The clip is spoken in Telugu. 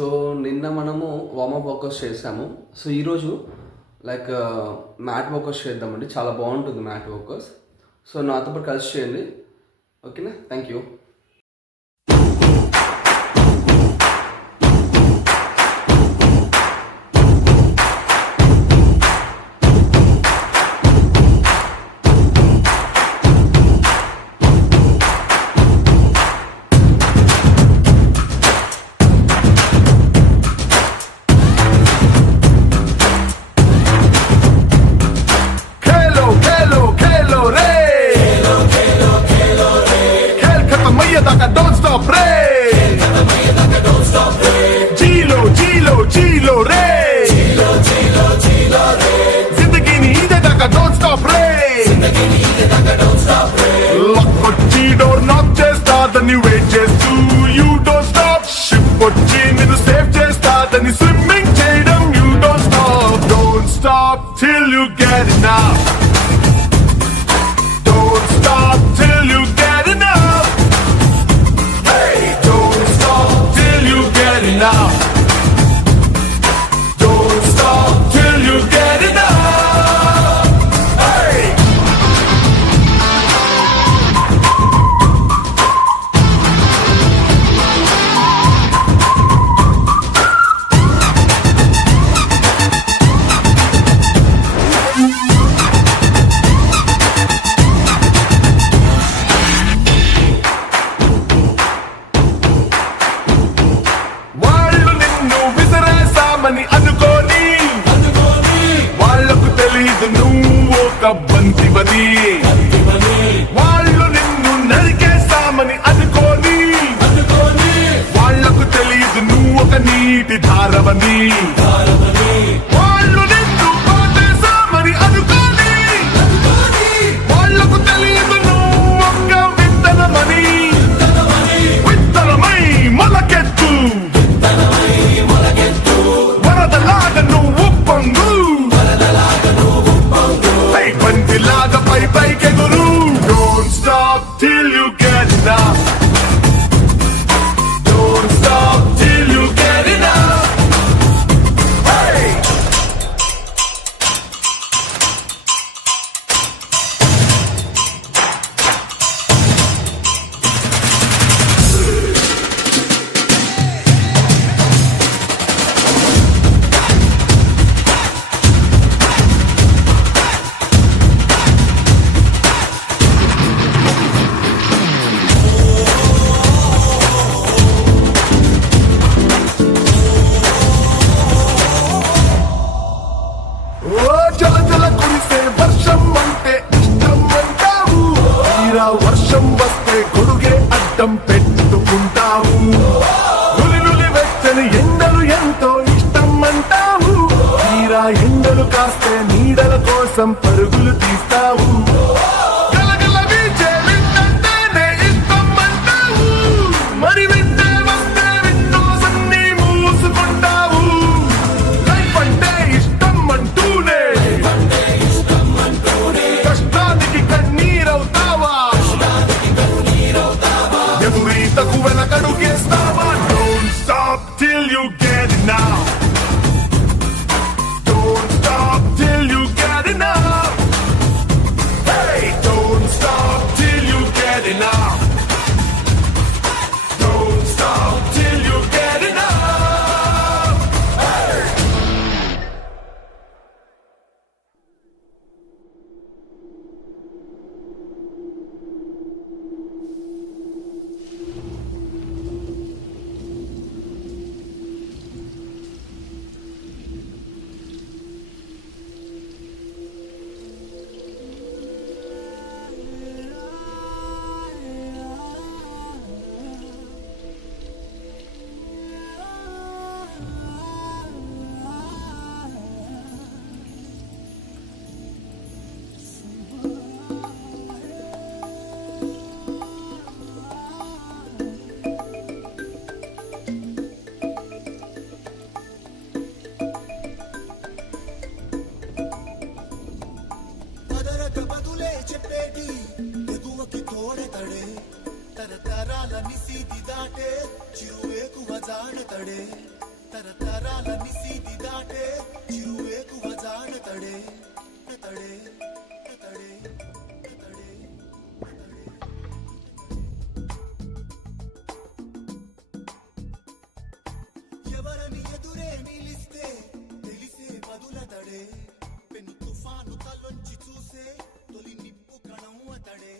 సో నిన్న మనము వార్మప్ వర్కౌట్స్ చేసాము. సో ఈరోజు లైక్ మ్యాట్ వర్కౌట్స్ చేద్దామండి. చాలా బాగుంటుంది మ్యాట్ వర్కౌట్స్. సో నాతో పాటు కలిసి చేయండి. ఓకేనా? Thank you. Don't stop, Ray! Gilo, Gilo, Gilo, Ray! Zindagi ni ide taka, don't stop, Ray! Lock వచ్చి డోర్ నాక్ చేస్తాదని వెయిట్ చేస్తూ you don't stop. Ship వచ్చి నిన్ను సేవ్ చేస్తాదని స్విమ్మింగ్ చేయడం you don't stop. Don't stop till you get enough. Don't stop till you get enough. Enough. Don't stop till you get enough. Hey! అని అనుకోని వాళ్లకు తెలీదు నువ్వు ఒక బంతివని. వాళ్ళు నిన్ను నరికేస్తామని అనుకోని వాళ్లకు తెలీదు నువ్వు ఒక నీటి ధారవని. వాళ్ళు నిన్ను పోతేసామని అనుకోని వాళ్లకు తెలీదు నువ్వు ఒక విత్తనమని. విత్తనమై మొలకెత్తు, వరదలాగా నువ్వు పొంగు, బంతిలాగా పై పైకెగురు. Don't stop till you get enough. Don't stop till you get enough. Hey! వర్షం వస్తే గొడుగే అడ్డం పెట్టుకుంటావు. నులి వెచ్చని ఎండలు ఎంతో ఇష్టం అంటావు. తీరా ఎండలు కాస్తే నీడల కోసం పరుగులు తీస్తావు. గలగల వీచే వింటేనే ఇష్టం అంటావు. మరి వింటే వస్తే విండోస్ అన్ని మూసుకుంటావు. లైఫ్ అంటే ఇష్టం అంటూనే కష్టానికి కన్నీరవుతావా? ఎదురీతకు వెనకడుగేస్తావా? Don't stop till you get enough. Don't stop till you get enough. Hey, don't stop till you get enough. Don't stop till you get enough. Hey! చెప్పేటి ఎగువకి తోడెతడే తరతరాల నిసిది దాటే చిరువేకువ జాడతడే తరతరాల నిశీతి దాటే చిరువేకువ జానతడే తడే తడే తడే ఎవరని ఎదురే నిలిస్తే తెలిసే బదుల తడే పెను తుఫాను తలొంచి చూసే తొలి నిప్పు కణం అతడే